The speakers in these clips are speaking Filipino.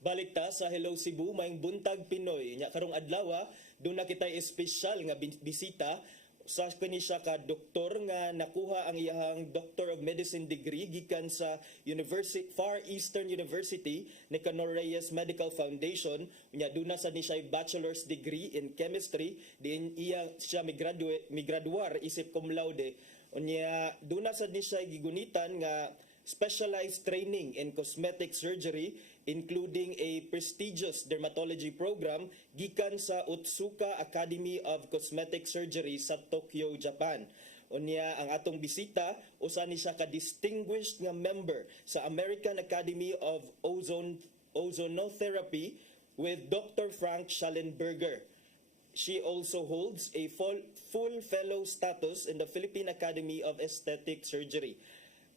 Balik ta sa Hello Cebu, maing buntag Pinoy. Nya karong adlaw, doon na kitay espesyal nga bisita sa kani siya ka doktor nga nakuha ang iyang Doctor of Medicine degree gikan sa Far Eastern University ni Canor Reyes Medical Foundation. Nya doon na sa ni siya bachelor's degree in chemistry, din iya siya migraduar isip cum laude. Unya doon na sa ni siya gigunitan nga specialized training in cosmetic surgery, including a prestigious dermatology program gikan sa Otsuka Academy of Cosmetic Surgery sa Tokyo, Japan. Unya ang atong bisita usa ni siya ka distinguished nga member sa American Academy of Ozonotherapy with Dr. Frank Schallenberger. She also holds a full fellow status in the Philippine Academy of Aesthetic Surgery.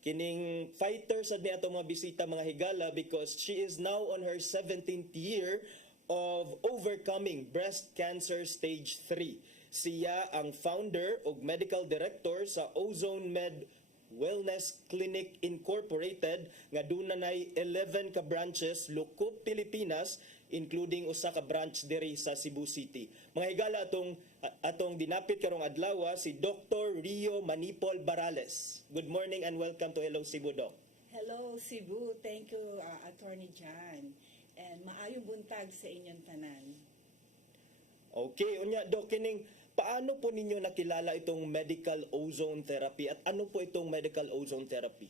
Kining fighter sad ni atong mga bisita mga higala because she is now on her 17th year of overcoming breast cancer stage 3. Siya ang founder ug medical director sa Ozone Med Wellness Clinic Incorporated nga dunay 11 ka branches lukop Pilipinas, including usa ka branch diri sa Cebu City. Mga higala atong dinapit karong adlaw si Dr. Rio Manipol Barales. Good morning and welcome to Hello Cebu, Doc. Hello Cebu, thank you Attorney John. And maayong buntag sa inyong tanan. Okay, unya Doc, kining paano po ninyo nakilala itong medical ozone therapy at ano po itong medical ozone therapy?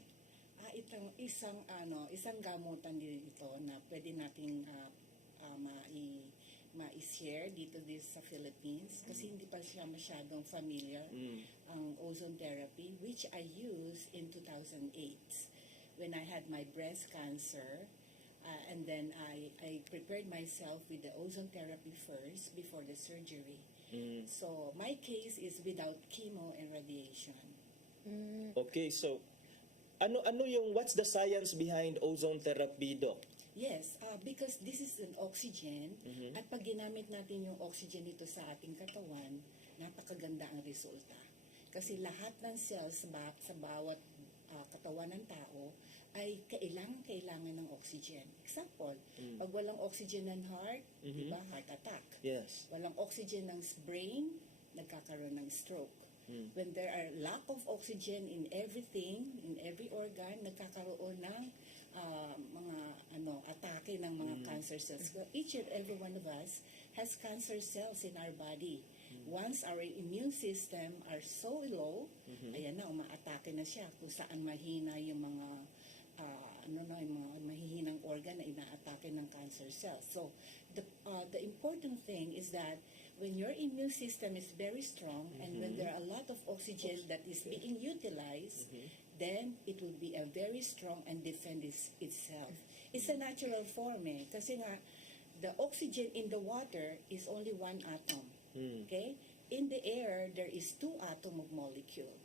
Itong isang gamutan din ito na pwede nating ma-share dito sa Philippines kasi hindi pa siya masyadong familiar ang ozone therapy, which I used in 2008 when I had my breast cancer. And then I prepared myself with the ozone therapy first before the surgery. So my case is without chemo and radiation. Okay, so what's the science behind ozone therapy, Doc? Yes, because this is an oxygen at pag ginamit natin yung oxygen dito sa ating katawan, napakaganda ang resulta. Kasi lahat ng cells sa bawat katawan ng tao ay kailangan ng oxygen. Example, pag walang oxygen ng heart, diba, heart attack. Yes. Walang oxygen ng brain, nagkakaroon ng stroke. When there are lack of oxygen in everything, in every organ, nagkakaroon ng mga atake ng mga cancer cells. Well, each and every one of us has cancer cells in our body. Once our immune system are so low, ayan na, umaatake na siya kung saan mahina yung mga yung mga mahihinang organ na inaatake ng cancer cells. So the important thing is that when your immune system is very strong and when there are a lot of oxygen that is being utilized, then it will be a very strong and defend itself. It's a natural form kasi nga the oxygen in the water is only one atom. Okay? In the air, there is 2 atom of molecule.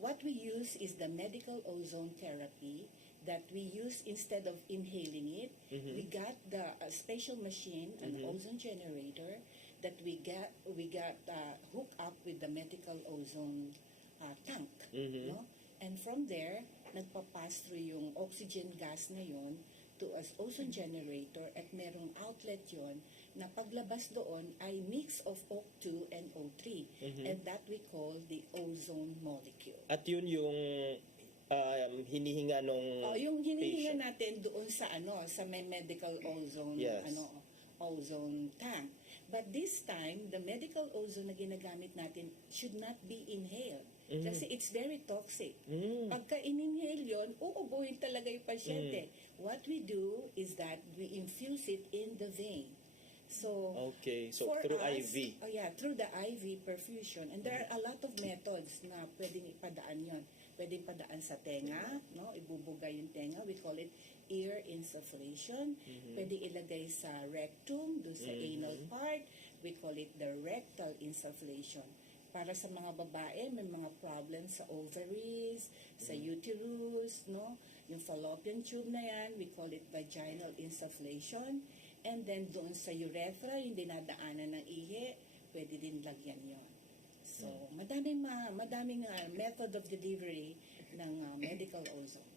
What we use is the medical ozone therapy that we use instead of inhaling it. We got the special machine, an ozone generator, that we got hooked up with the medical ozone tank. No? And from there, nagpapass through yung oxygen gas na yon to an ozone generator at merong outlet yon na paglabas doon ay mix of O2 and O3 and that we call the ozone molecule. At yun yung hinihinga nung yung hinihinga patient. natin doon sa sa may medical ozone ozone tank. But this time, the medical ozone na ginagamit natin should not be inhaled. Kasi it's very toxic. Pagka in-inhale yun, uubuhin talaga yung pasyente. What we do is that we infuse it in the vein. So, okay, so through IV. Oh yeah, through the IV perfusion. And there are a lot of methods na pwedeng ipadaan yon. Pwedeng padaan sa tenga, no? Ibubuga yung tenga. We call it ear insufflation. Pwede ilagay sa rectum, doon sa anal part. We call it the rectal insufflation. Para sa mga babae, may mga problems sa ovaries, sa uterus, no? Yung fallopian tube na yan, we call it vaginal insufflation. And then doon sa urethra, yung dinadaanan ng ihi, pwede din lagyan yon. So, madaming method of delivery ng medical ozone.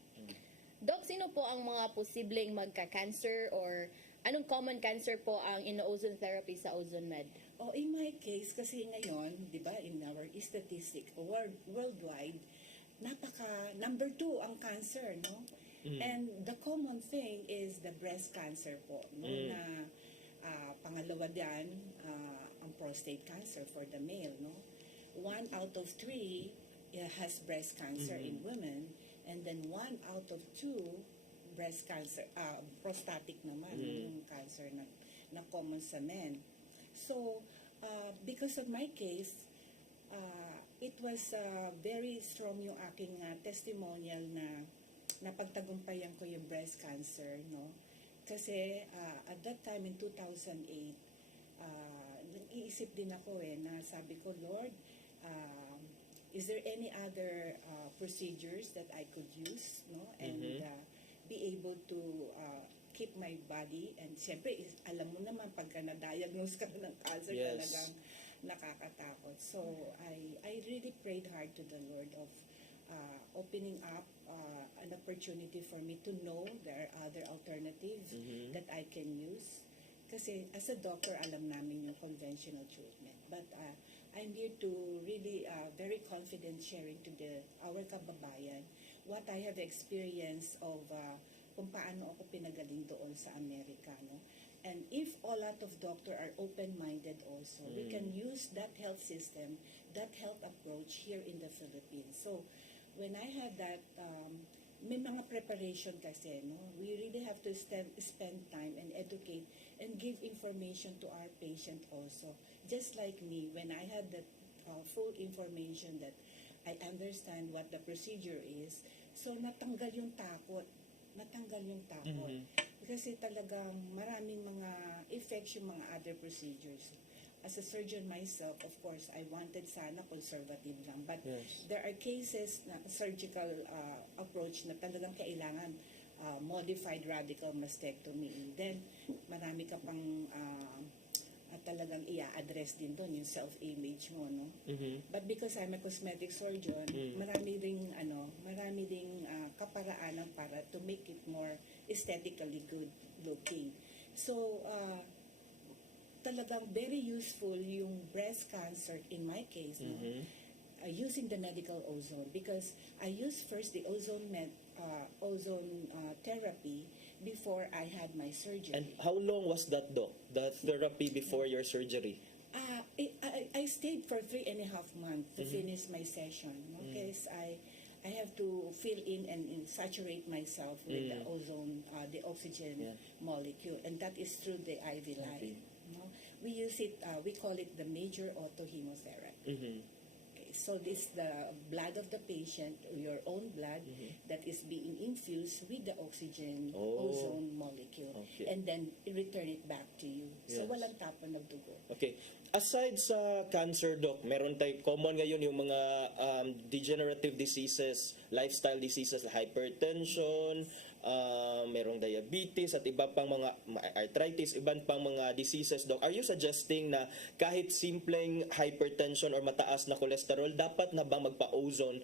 Doc, sino po ang mga posibleng magka-cancer or anong common cancer po ang ino-ozone therapy sa Ozone Med? Oh, in my case, kasi ngayon, di ba, in our statistic, worldwide, number 2 ang cancer, no? And the common thing is the breast cancer po, no? Na pangalawa diyan, ang prostate cancer for the male, no? 1 out of 3 has breast cancer in women, and then 1 out of 2 breast cancer, prostatic naman, yung cancer na common sa men. So, because of my case, it was very strong yung aking testimonial na napagtagumpayan ko yung breast cancer, no? Kasi at that time in 2008, nag-iisip din ako na sabi ko, Lord, is there any other procedures that I could use, no? And be able to keep my body, and siyempre alam mo naman pagka na-diagnose ka ng cancer, Yes. talagang nakakatakot. So I really prayed hard to the Lord of opening up an opportunity for me to know there are other alternatives that I can use. Kasi as a doctor, alam namin yung conventional treatment. But I'm here to really very confident sharing to our kababayan what I have experienced of kung paano ako pinagaling doon sa Amerika, no? And if a lot of doctor are open-minded also, we can use that health system, that health approach here in the Philippines. So, when I had that, may mga preparation kasi, no? We really have to spend time and educate and give information to our patient also. Just like me, when I had that full information that I understand what the procedure is, so natanggal yung takot. Kasi talagang maraming mga effects yung mga other procedures. As a surgeon myself, of course, I wanted sana conservative lang. But Yes. there are cases na surgical approach na talagang kailangan modified radical mastectomy. And then, marami ka pang talagang i-address din doon, yung self-image mo, no? But because I'm a cosmetic surgeon, marami ding kaparaanan para to make it more aesthetically good looking. So, talagang very useful yung breast cancer in my case, no? Using the medical ozone, because I used first the ozone therapy before I had my surgery. And how long was that, Doc? The therapy before your surgery? I stayed for 3.5 months to finish my session, because I have to fill in and saturate myself with the ozone, the oxygen molecule, and that is through the IV light. No? We use it, we call it the major autohemotherapy. Okay, so this the blood of the patient, your own blood, that is being infused with the oxygen ozone molecule, Okay. and then return it back to you. So Yes. walang tapon ng dugo. Okay. Aside sa cancer, Doc, meron tayo common ngayon yung mga degenerative diseases, lifestyle diseases, hypertension, merong diabetes at iba pang mga arthritis, iban pang mga diseases, Doc. Are you suggesting na kahit simpleng hypertension or mataas na cholesterol, dapat na bang magpa-ozone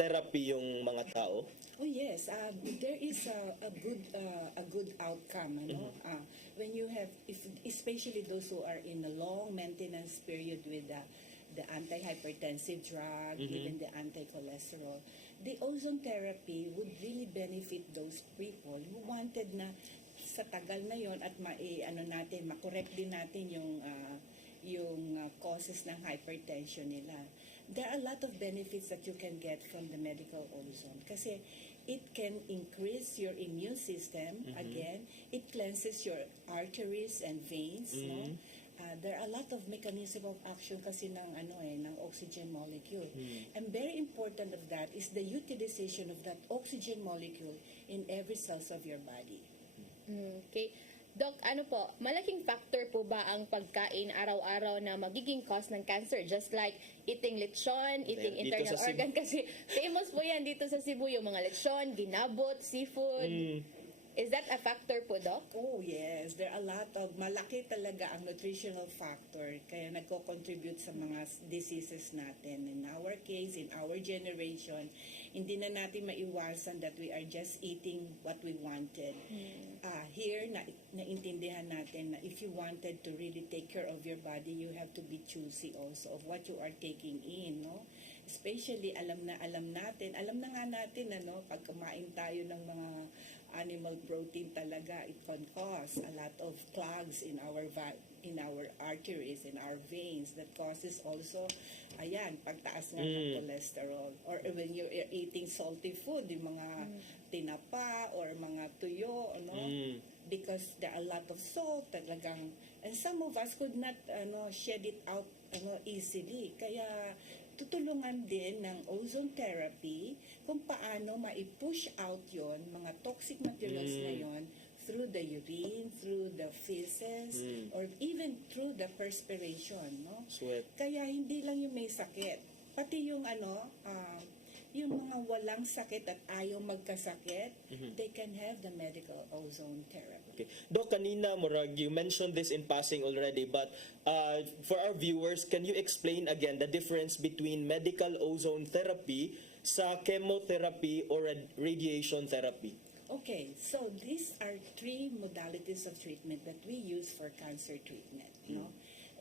therapy yung mga tao? Oh yes, there is a good outcome, ano? When you have, especially those who are in a long maintenance period with the antihypertensive drug, even the anti-cholesterol, the ozone therapy would really benefit those people who wanted na sa tagal na yon at makorek din natin yung causes ng hypertension nila. There are a lot of benefits that you can get from the medical ozone kasi it can increase your immune system. Again, it cleanses your arteries and veins, no? There are a lot of mechanism of action kasi ng oxygen molecule. And very important of that is the utilization of that oxygen molecule in every cells of your body. Okay. Doc, malaking factor po ba ang pagkain araw-araw na magiging cause ng cancer? Just like eating lechon, eating Dito internal sa Cebu. organ, kasi famous po yan dito sa Cebu, yung mga lechon, ginabot, seafood. Is that a factor po, Doc? Oh yes, there are a lot of, malaki talaga ang nutritional factor kaya nagko-contribute sa mga diseases natin. In our case, in our generation, hindi na natin maiwasan that we are just eating what we wanted. Here, naintindihan natin na if you wanted to really take care of your body, you have to be choosy also of what you are taking in, no? Especially, alam na nga natin, ano, pag kumain tayo ng mga animal protein talaga, it can cause a lot of clogs in our arteries, in our veins, that causes also, ayan, pagtaas nga ng cholesterol. Or when you're eating salty food, yung mga tinapa or mga tuyo, ano, because there are a lot of salt talagang, and some of us could not shed it out easily. Kaya tutulungan din ng ozone therapy kung paano ma-push out yon mga toxic materials na yon through the urine, through the feces, or even through the perspiration, no? Sweat. Kaya hindi lang yung may sakit, pati yung yung mga walang sakit at ayaw magkasakit, they can have the medical ozone therapy. Okay. Doc, kanina, Murag, you mentioned this in passing already, but for our viewers, can you explain again the difference between medical ozone therapy sa chemotherapy or radiation therapy? Okay, so these are three modalities of treatment that we use for cancer treatment. No?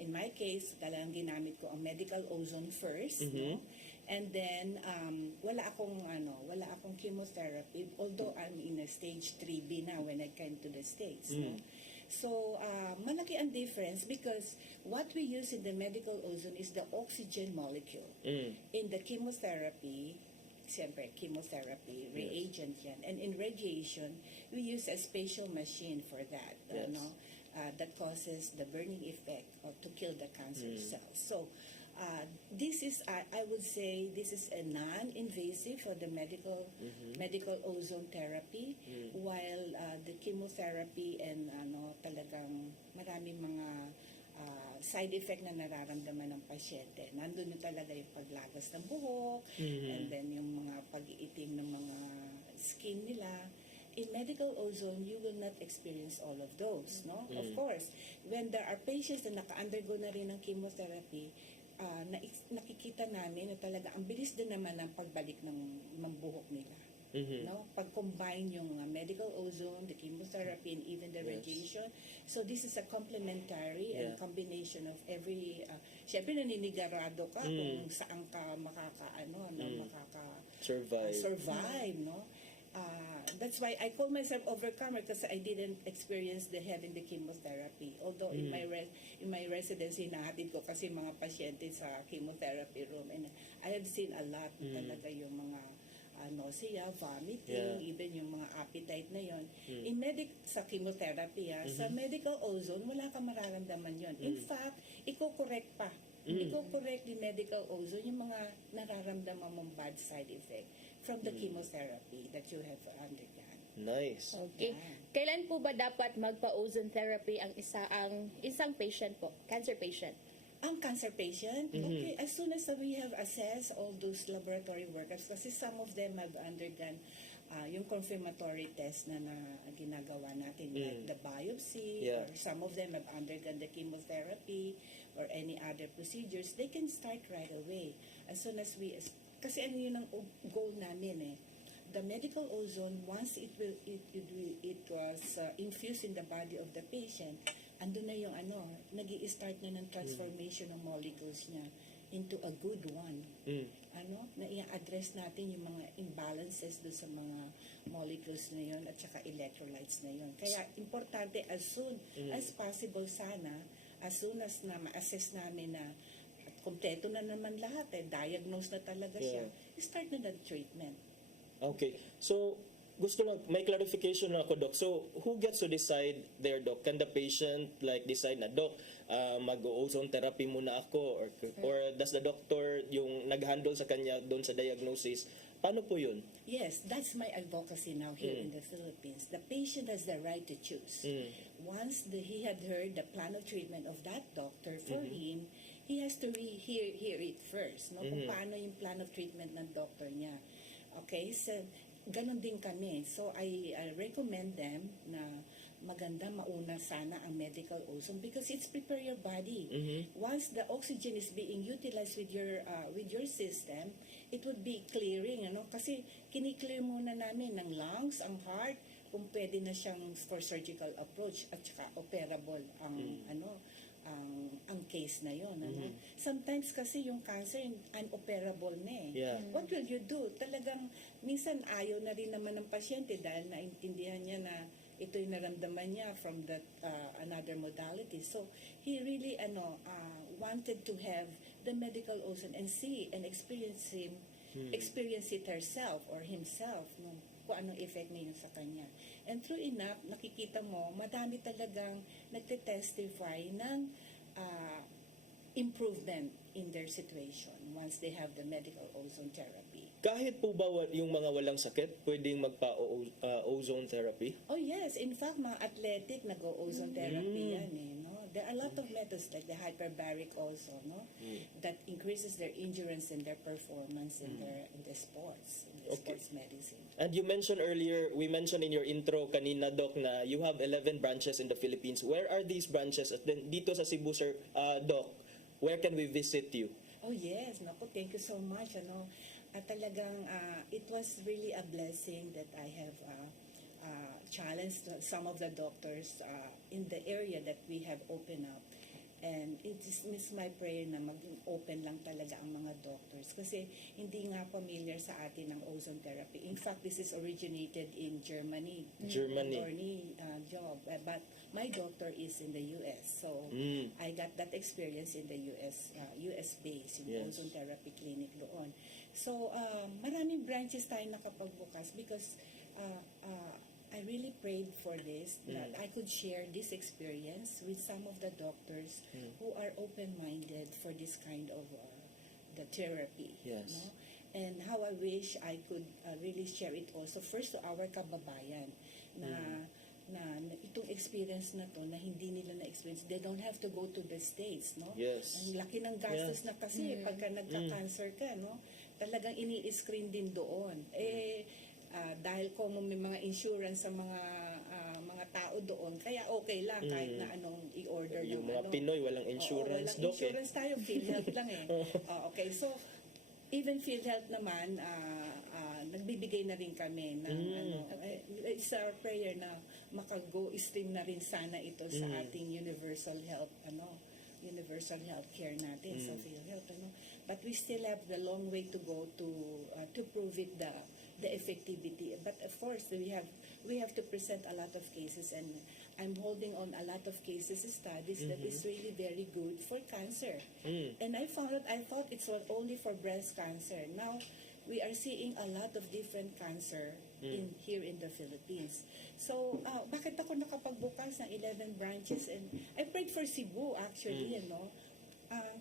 In my case, talagang ginamit ko ang medical ozone first, no? And then wala akong chemotherapy, although I'm in a stage 3B now when I came to the States. No? So malaki ang difference because what we use in the medical ozone is the oxygen molecule. In the chemotherapy, siyempre, chemotherapy, reagent yan. And in radiation, we use a special machine for that, Yes. that causes the burning effect or to kill the cancer cells. So, this is, I would say, this is a non-invasive for the medical ozone therapy, while the chemotherapy and talagang maraming mga side effect na nararamdaman ng pasyente. Nandun yung talaga yung paglagas ng buhok, and then yung mga pag-iitim ng mga skin nila. In medical ozone, you will not experience all of those, no? Of course, when there are patients na naka-undergo na rin ng chemotherapy, nakikita namin na talaga ang bilis din naman ng pagbalik ng buhok nila. No, pag-combine yung medical ozone, the chemotherapy, and even the radiation. So this is a complementary and combination of every. Siyempre naninigarado ka kung saan ka survive, no. That's why I call myself overcomer because I didn't experience having the chemotherapy. Although in my residency, nahatid ko kasi mga pasyente sa chemotherapy room, and I have seen a lot talaga yung mga nausea, vomiting, even yung mga appetite na yon. Sa chemotherapy, sa medical ozone, wala kang mararamdaman yon. In fact, i-correct pa. I-correct the medical ozone yung mga nararamdaman mong bad side effect from the chemotherapy that you have undergone. Nice. Okay. Kailan po ba dapat magpa-ozone therapy ang isang patient po, cancer patient? Ang cancer patient, okay, as soon as we have assessed all those laboratory workups, kasi some of them have undergone yung confirmatory test na ginagawa natin, like the biopsy, or some of them have undergone the chemotherapy or any other procedures, they can start right away. As soon as kasi yun ang goal namin the medical ozone, once it was infused in the body of the patient, andun na yung nag-i-start na ng transformation ng molecules niya into a good one. Na i-address natin yung mga imbalances do sa mga molecules na yon at saka electrolytes na yon. Kaya importante as soon as possible sana, as soon as na ma-assess namin na kompleto na naman lahat, diagnose na talaga siya, start na ng treatment. Okay. So, gusto lang, may clarification na ako, Doc. So, who gets to decide there, Doc? Can the patient decide na, Doc, mag-ozone therapy muna ako? Or does the doctor yung nag-handle sa kanya doon sa diagnosis? Paano po yun? Yes, that's my advocacy now here in the Philippines. The patient has the right to choose. Once he had heard the plan of treatment of that doctor for him, he has to hear it first. No? Kung paano yung plan of treatment ng doctor niya. Okay, so ganon din kami. So I recommend them na maganda mauna sana ang medical ozone because it's prepare your body. Once the oxygen is being utilized with your system, it would be clearing, ano? Kasi kiniklear muna namin ng lungs, ang heart, kung pwede na siyang for surgical approach at saka operable ang ang case na yon, ano? Sometimes kasi yung cancer unoperable na eh. Yeah. What will you do? Talagang minsan ayaw na rin naman ng pasyente dahil naintindihan niya na ito yung naramdaman niya from that another modality. So he really wanted to have the medical ozone and see and experience it herself or himself, no, kung anong effect niya sa kanya. And true enough, nakikita mo, madami talagang nagte-testify ng improvement in their situation once they have the medical ozone therapy. Kahit po ba yung mga walang sakit, pwedeng magpa-ozone therapy? Oh yes, in fact, mga athletic nag-ozone therapy yan eh, no? There are a lot of methods like the hyperbaric also, no? That increases their endurance and their performance in the sports, in the sports medicine. And you mentioned earlier, we mentioned in your intro kanina, Doc, na you have 11 branches in the Philippines. Where are these branches? At then dito sa Cebu, sir, Doc, where can we visit you? Oh yes, naku, thank you so much. At talagang it was really a blessing that I have challenged some of the doctors in the area that we have opened up. And it is my prayer na maging open lang talaga ang mga doctors kasi hindi nga familiar sa atin ang ozone therapy. In fact, this is originated in Germany. Attorney job. But my doctor is in the US. So I got that experience in the US base, yung ozone therapy clinic doon. So maraming branches tayo nakapagbukas because I really prayed for this, that I could share this experience with some of the doctors who are open-minded for this kind of the therapy. Yes. No? And how I wish I could really share it also first to our kababayan na itong experience na to na hindi nila na-experience. They don't have to go to the States, no? Yes. Ang laki ng gastos na kasi pagka nagka-cancer ka, no? Talagang ini-screen din doon. Dahil kung may mga insurance sa mga tao doon, kaya okay lang kahit na anong i-order Yung ng mga Pinoy, walang insurance, walang Doc, insurance tayo, PhilHealth lang eh. Okay, so even PhilHealth naman, nagbibigay na rin kami ng it's our prayer na makago stream na rin sana ito sa ating universal health care natin sa PhilHealth, but we still have the long way to go to prove it the effectivity. But of course we have to present a lot of cases, and I'm holding on a lot of cases studies that is really very good for cancer. And I thought it's only for breast cancer. Now we are seeing a lot of different cancer here in the Philippines. So bakit ako nakapagbukas ng 11 branches? And I prayed for Cebu actually,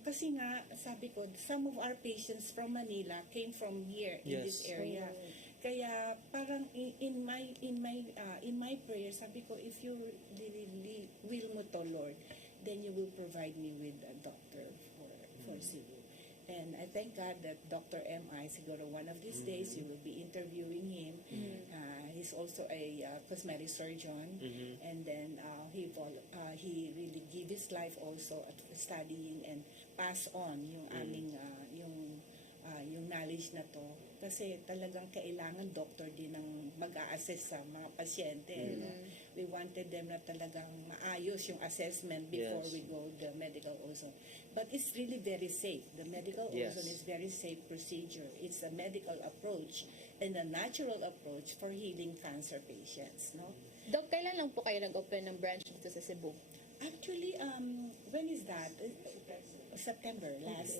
kasi nga sabi ko, some of our patients from Manila came from here in this area. Kaya parang in my prayer, sabi ko, if you really will mo to, Lord, then you will provide me with a doctor for Cebu. And I thank God that Dr. M.I., siguro one of these days, you will be interviewing him. He's also a cosmetic surgeon. And then he really gave his life also at studying and pass on yung aming yung knowledge na to. Kasi talagang kailangan doctor din ng mag-a-assess sa mga pasyente. We wanted them na talagang maayos yung assessment before we go the medical ozone. But it's really very safe. The medical ozone is very safe procedure. It's a medical approach and a natural approach for healing cancer patients. No? Doc, kailan lang po kayo nag-open ng branch dito sa Cebu? Actually, when is that? September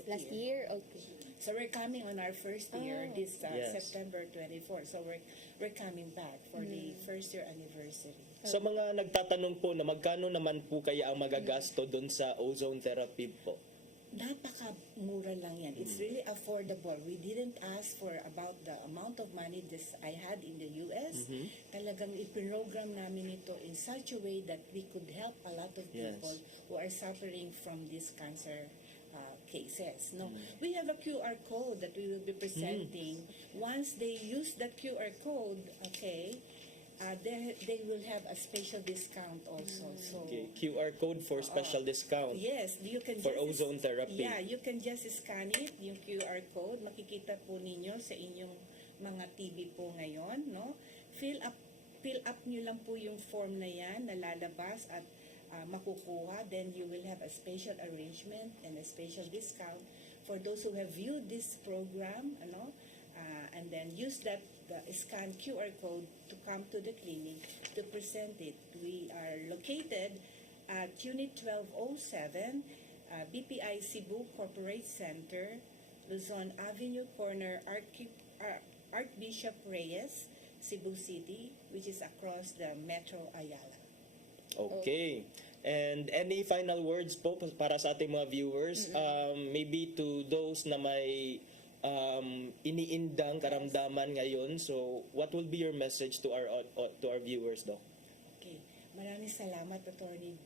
Last year? Okay. So we're coming on our first year this September 24. So we're coming back for the first year anniversary. Sa mga nagtatanong po na magkano naman po kaya ang magagasto doon sa ozone therapy po? Napakamura lang yan. It's really affordable. We didn't ask for about the amount of money that I had in the US. Talagang iprogram namin ito in such a way that we could help a lot of people who are suffering from this cancer cases. No, we have a QR code that we will be presenting. Once they use that QR code, okay, they will have a special discount also. So Okay, QR code for special discount. yes, you can For just ozone therapy. Yeah, you can just scan it, yung QR code, makikita po ninyo sa inyong mga TV po ngayon, no? Fill up nyo lang po yung form na yan na lalabas at makukuha, then you will have a special arrangement and a special discount for those who have viewed this program, ano, and then use the scan QR code to come to the clinic to present it. We are located at Unit 1207, BPI Cebu Corporate Center, Luzon Avenue Corner, Archbishop Reyes, Cebu City, which is across the Metro Ayala. Okay. And any final words po para sa ating mga viewers? Maybe to those na may iniindang karamdaman ngayon. So, what will be your message to our viewers, Doc? Okay. Maraming salamat, Attorney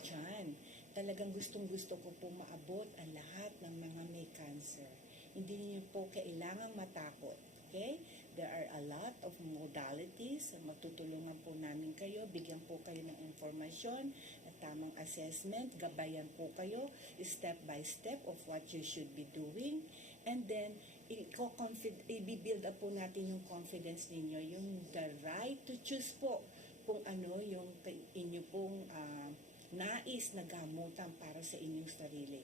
John. Talagang gustong-gusto ko po maabot ang lahat ng mga may cancer. Hindi niyo po kailangang matakot. Okay? There are a lot of modalities. Matutulungan po namin kayo. Bigyan po kayo ng informasyon at tamang assessment. Gabayan po kayo step by step of what you should be doing. And then, i-build up po natin yung confidence ninyo. Yung the right to choose po kung ano yung inyo pong nais na gamutan para sa inyong sarili.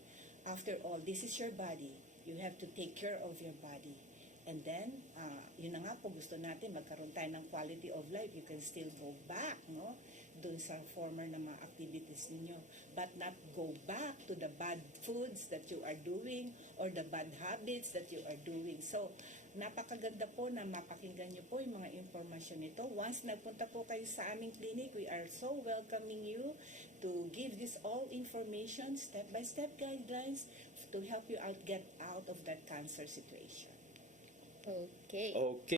After all, this is your body. You have to take care of your body. And then, yun na nga po, gusto natin magkaroon tayo ng quality of life. You can still go back, no? Doon sa former na mga activities ninyo. But not go back to the bad foods that you are doing or the bad habits that you are doing. So, napakaganda po na mapakinggan nyo po yung mga informasyon nito. Once nagpunta po kayo sa aming clinic, we are so welcoming you to give this all information, step-by-step guidelines to help you get out of that cancer situation. Okay. Okay.